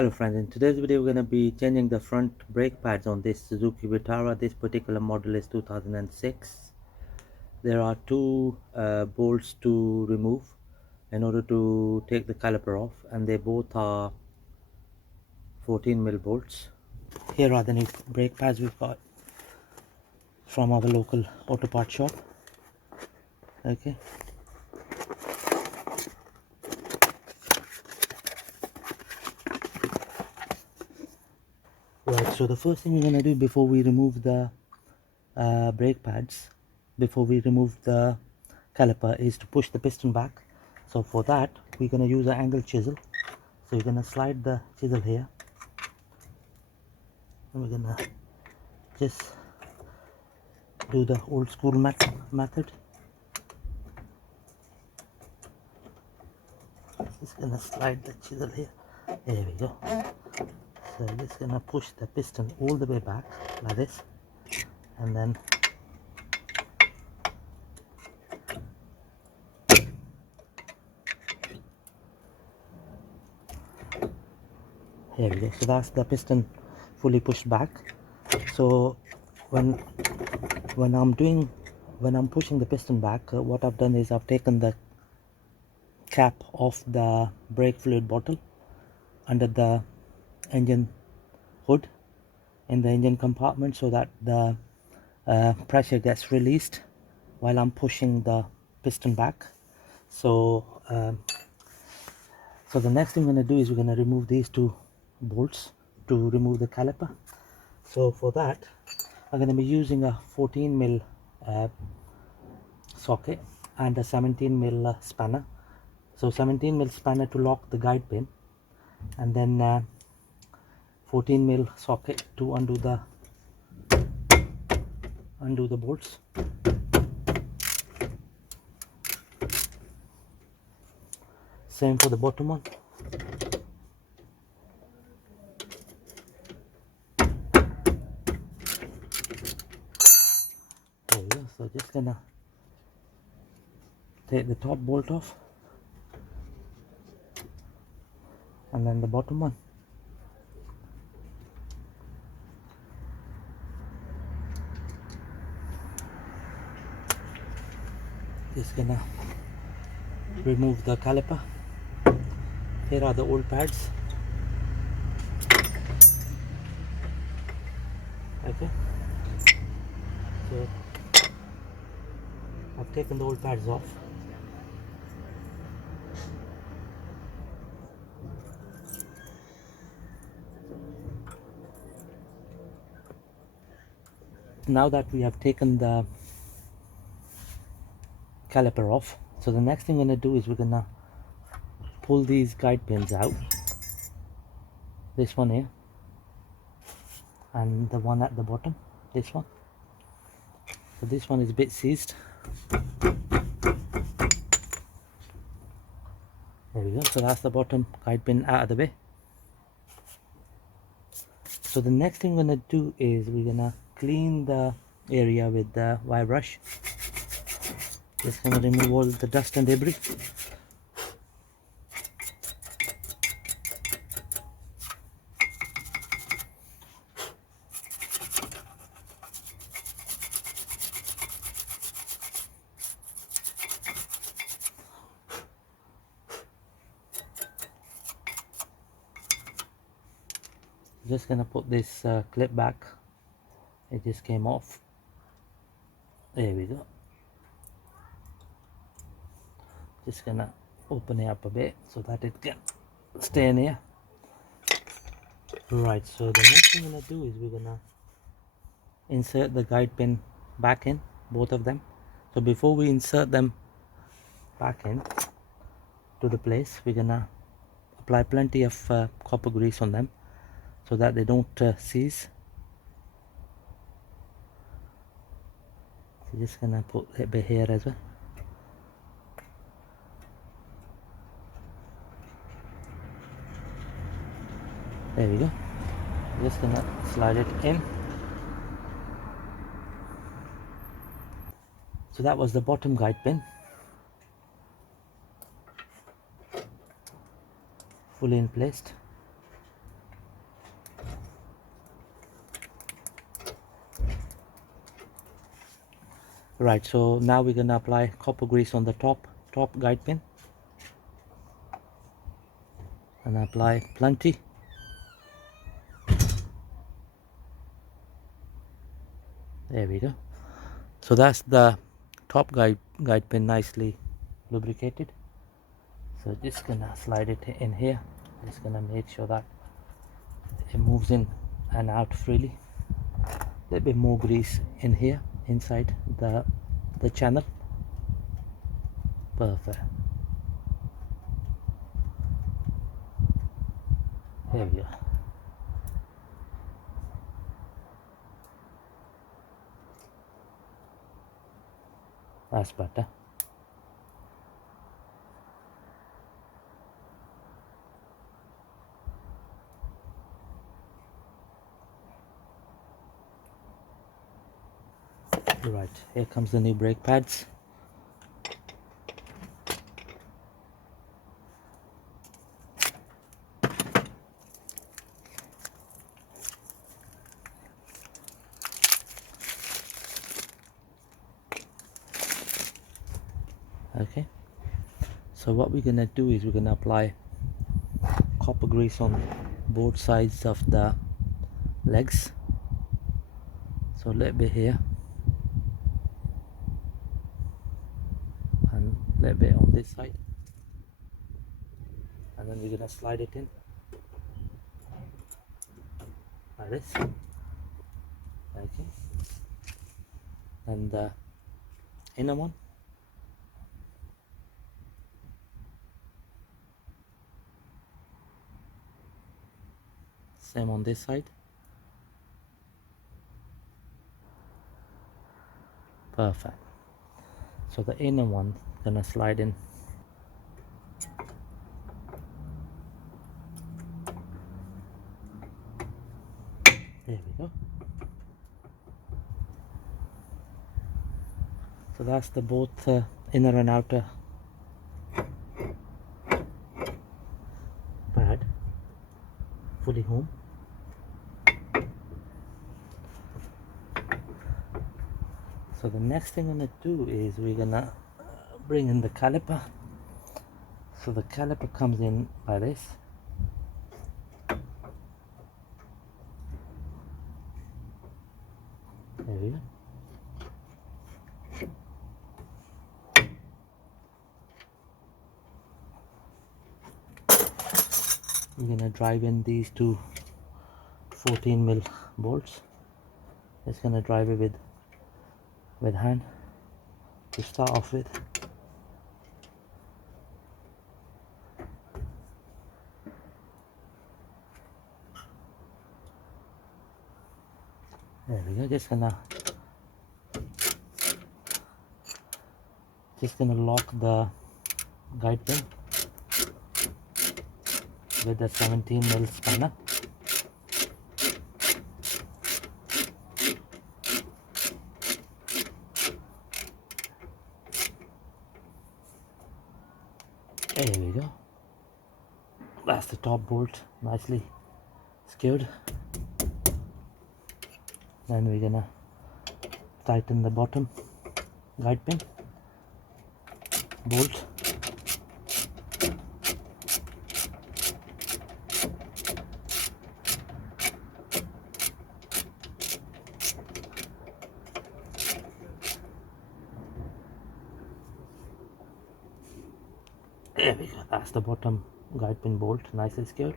Hello friends, in today's video we're going to be changing the front brake pads on this Suzuki Vitara. This particular model is 2006. There are two bolts to remove in order to take the caliper off, and they both are 14mm bolts. Here are the new brake pads we've got from our local auto part shop. Okay. Right, so the first thing we're going to do before we remove the brake pads, before we remove the caliper, is to push the piston back. So for that we're going to use an angle chisel. So you're going to slide the chisel here, and we're going to just do the old school method. Just going to slide the chisel here. There we go. So just going to push the piston all the way back like this, and then here we go. So that's the piston fully pushed back. So when I'm pushing the piston back, what I've done is I've taken the cap off the brake fluid bottle under the engine hood in the engine compartment, so that the pressure gets released while I'm pushing the piston back. So so the next thing we're going to do is we're going to remove these two bolts to remove the caliper. So for that I'm going to be using a 14mm socket and a 17mm spanner. So 17mm spanner to lock the guide pin, and then 14mm socket to undo the bolts. Same for the bottom one. There we go. So just gonna take the top bolt off, and then the bottom one. Just gonna remove the caliper. Here are the old pads. Okay, so I've taken the old pads off. Now that we have taken the caliper off, so the next thing we're gonna do is we're gonna pull these guide pins out. This one here, and the one at the bottom, this one. So this one is a bit seized. There we go. So that's the bottom guide pin out of the way. So the next thing we're gonna do is we're gonna clean the area with the wire brush. Just gonna remove all the dust and debris. Just gonna put this clip back. It just came off. There we go. Just gonna open it up a bit so that it can stay in here. Right, so the next thing we're gonna do is we're gonna insert the guide pin back in, both of them. So before we insert them back in to the place, we're gonna apply plenty of copper grease on them so that they don't seize. So just gonna put a bit here as well. There we go. Just gonna slide it in. So that was the bottom guide pin, fully in place. Right, so now we're gonna apply copper grease on the top guide pin and apply plenty. There we go. So that's the top guide pin, nicely lubricated. So just gonna slide it in here. Just gonna make sure that it moves in and out freely. A little bit more grease in here inside the channel. Perfect. There we go. That's better. Right, here comes the new brake pads. Okay, so what we're gonna do is we're gonna apply copper grease on both sides of the legs. So a little bit here and a little bit on this side, and then we're gonna slide it in like this. Okay, and the inner one, same on this side. Perfect. So the inner one gonna slide in. There we go. So that's the both inner and outer pad fully home. So the next thing I'm gonna do is we're gonna bring in the caliper. So the caliper comes in by this. There we go. We're gonna drive in these two 14mm bolts. Just gonna drive it with hand to start off with. There we go. Just gonna lock the guide pin with the 17mm spanner. There we go. That's the top bolt, nicely secured. Then we're gonna tighten the bottom guide pin bolt. There we go. That's the bottom guide pin bolt, nicely secured.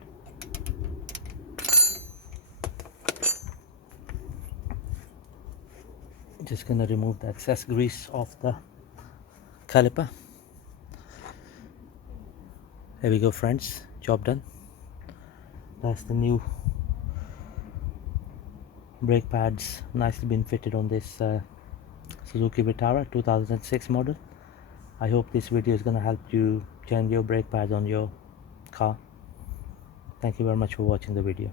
Just gonna remove the excess grease off the caliper. There we go, friends. Job done. That's the new brake pads, nicely been fitted on this Suzuki Vitara 2006 model. I hope this video is gonna help you change your brake pads on your car. Thank you very much for watching the video.